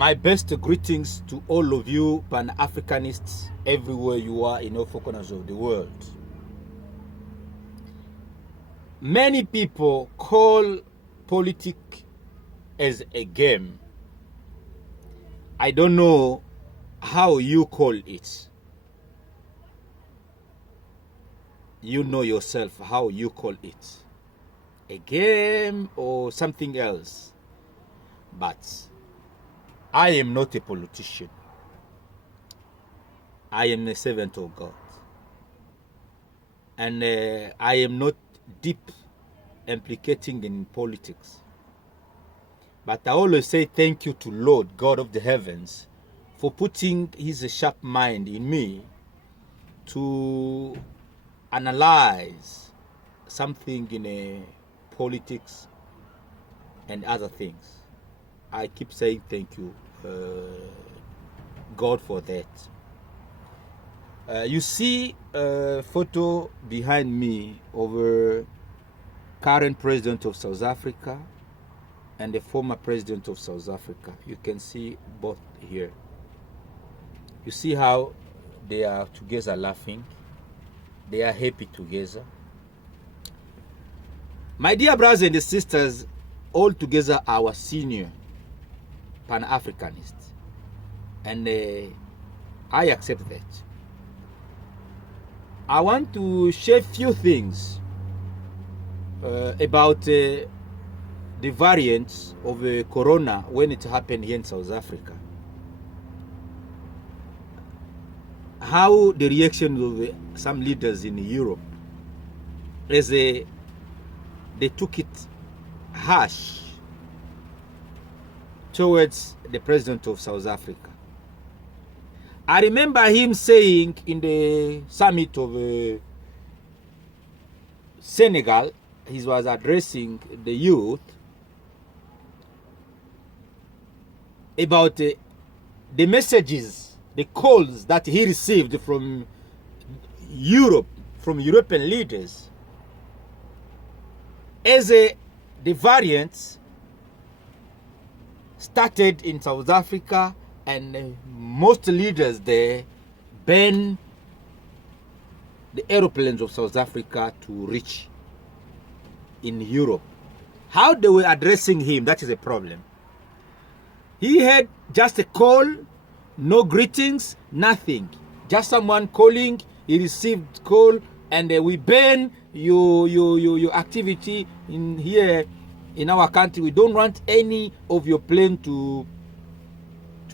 My best greetings to all of you Pan-Africanists everywhere you are in all four corners of the world. Many people call politics as a game. I don't know how you call it. You know yourself how you call it. A game or something else. But I am not a politician. I am a servant of God. And I am not deep implicating in politics. But I always say thank you to Lord God of the heavens for putting his sharp mind in me to analyze something in politics and other things. I keep saying thank you, God, for that. You see a photo behind me of a current president of South Africa and the former president of South Africa. You can see both here. You see how they are together laughing. They are happy together. My dear brothers and sisters, all together our senior Pan-Africanists. And I accept that. I want to share a few things about the variants of Corona when it happened here in South Africa. How the reaction of some leaders in Europe as they took it harsh towards the president of South Africa. I remember him saying in the summit of Senegal, he was addressing the youth about the messages, the calls that he received from Europe, from European leaders, as the variants started in South Africa, and most leaders there ban the aeroplanes of South Africa to reach in Europe. How they were addressing him, that is a problem. He had just a call, no greetings, nothing. Just someone calling, he received call, and we ban your activity in here in our country. We don't want any of your plane to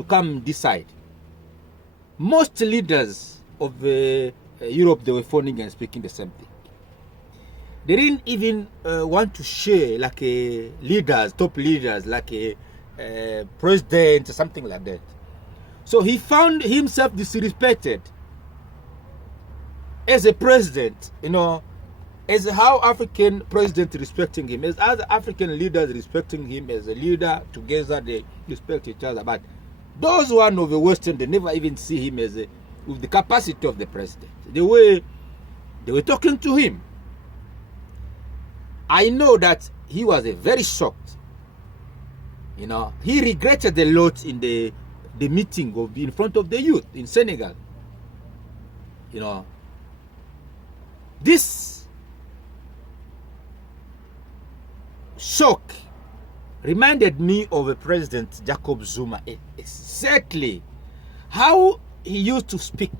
come this side. Most leaders of Europe, they were phoning and speaking the same thing. They didn't even want to share like leaders, top leaders, like a president or something like that. So he found himself disrespected as a president, you know, as how African president respecting him, as other African leaders respecting him as a leader. Together they respect each other. But those one of the Western, they never even see him as with the capacity of the president. The way they were talking to him, I know that he was very shocked. You know, he regretted a lot in the meeting in front of the youth in Senegal. You know, this shock reminded me of a President Jacob Zuma, exactly how he used to speak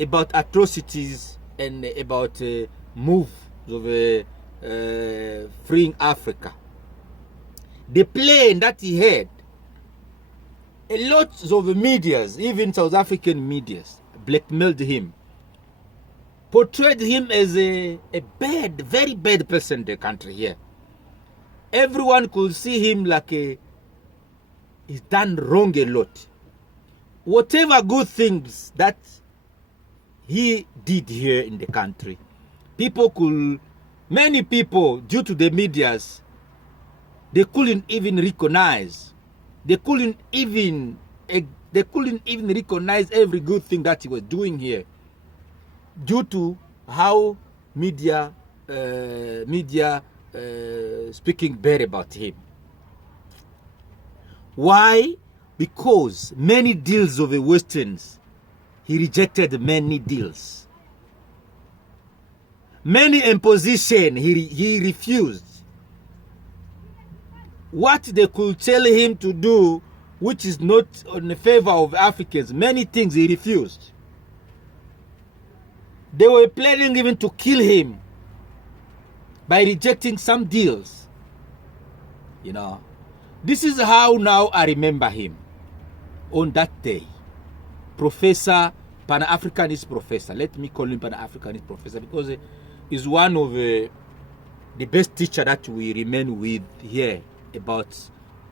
about atrocities and about move of freeing Africa. The plan that he had, a lot of medias, even South African medias, blackmailed him, portrayed him as a bad, very bad person in the country here. Everyone could see him like he's done wrong a lot. Whatever good things that he did here in the country, many people, due to the medias, they couldn't even recognize. They couldn't even recognize every good thing that he was doing here, due to how media speaking bad about him. Why? because many deals of the Westerns, he rejected many deals. Many imposition, he refused. What they could tell him to do, which is not in the favor of Africans, many things he refused. They were planning even to kill him by rejecting some deals. You know, this is how now I remember him on that day. Professor, Pan-Africanist professor. Let me call him Pan-Africanist professor because he's one of the best teacher that we remain with here about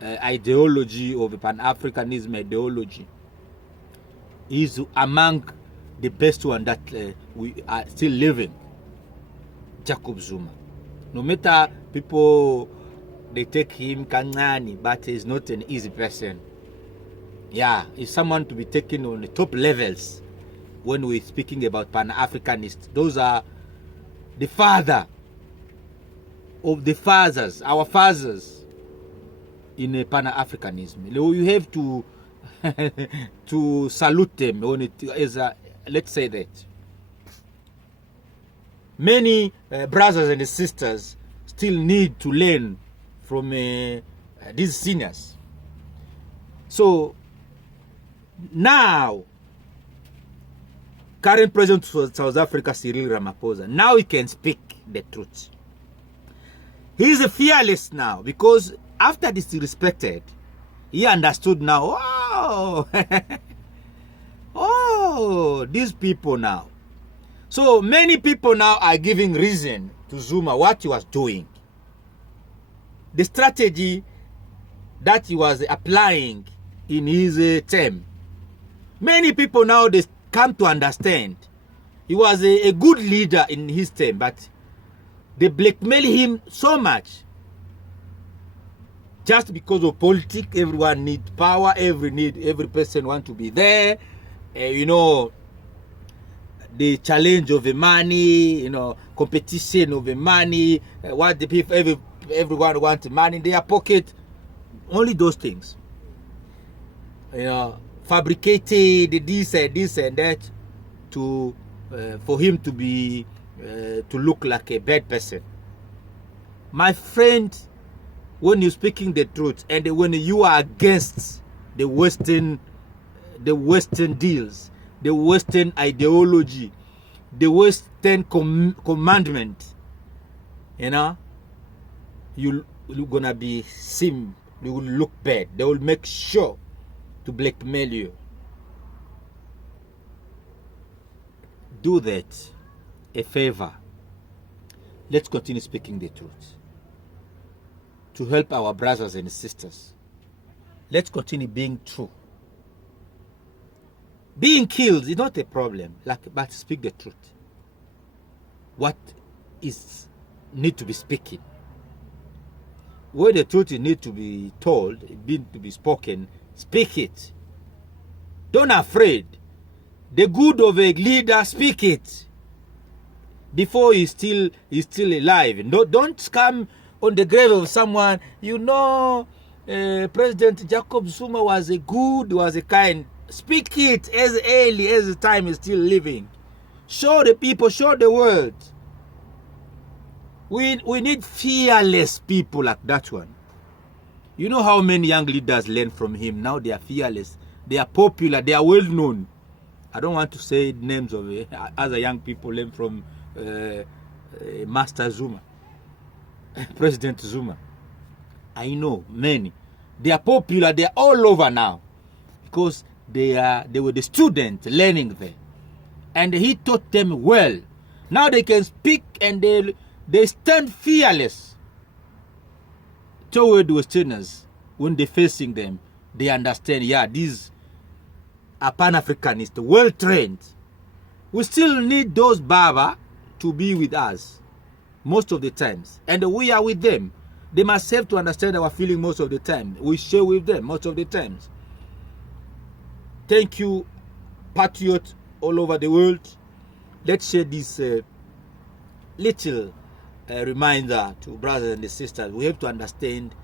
ideology of Pan-Africanism ideology. He's among the best one that we are still living. Jacob Zuma. No matter people, they take him Kangani, but he's not an easy person. Yeah, he's someone to be taken on the top levels when we're speaking about Pan-Africanists. Those are the father of the fathers, our fathers in Pan-Africanism. You have to to salute them on it as a, let's say that. Many brothers and sisters still need to learn from these seniors. So now, current president of South Africa, Cyril Ramaphosa, now he can speak the truth. He is fearless now because after disrespected, he understood now, oh, oh, these people now. So many people now are giving reason to Zuma what he was doing. The strategy that he was applying in his term. Many people now, they come to understand he was a good leader in his term, but they blackmail him so much. Just because of politics, everyone needs power, every person wants to be there. You know, the challenge of the money, you know, competition of the money, what the people, everyone wants money in their pocket. Only those things. You know, fabricated this and that to for him to be to look like a bad person. My friend, when you're speaking the truth and when you are against the Western deals, the Western ideology, the Western commandment, you know, you're gonna be seen. You will look bad. They will make sure to blackmail you. Do that a favor. Let's continue speaking the truth to help our brothers and sisters. Let's continue being true. Being killed is not a problem, but speak the truth. What is need to be speaking? Where the truth need to be told, to be spoken, speak it. Don't afraid. The good of a leader, speak it. Before he's still alive. No, don't come on the grave of someone. You know, President Jacob Zuma was a kind. Speak it as early as the time is still living. Show the people, show the world. We need fearless people like that one. You know how many young leaders learn from him. Now they are fearless. They are popular. They are well known. I don't want to say names of other young people learn from Master Zuma, President Zuma. I know many. They are popular. They are all over now because they were the students learning there, and he taught them well. Now they can speak and they stand fearless toward Westerners. When they're facing them, they understand, yeah, these are Pan-Africanists, well-trained. We still need those Baba to be with us most of the times. And we are with them. They must have to understand our feeling most of the time. We share with them most of the times. Thank you, patriots all over the world. Let's share this little reminder to brothers and sisters. We have to understand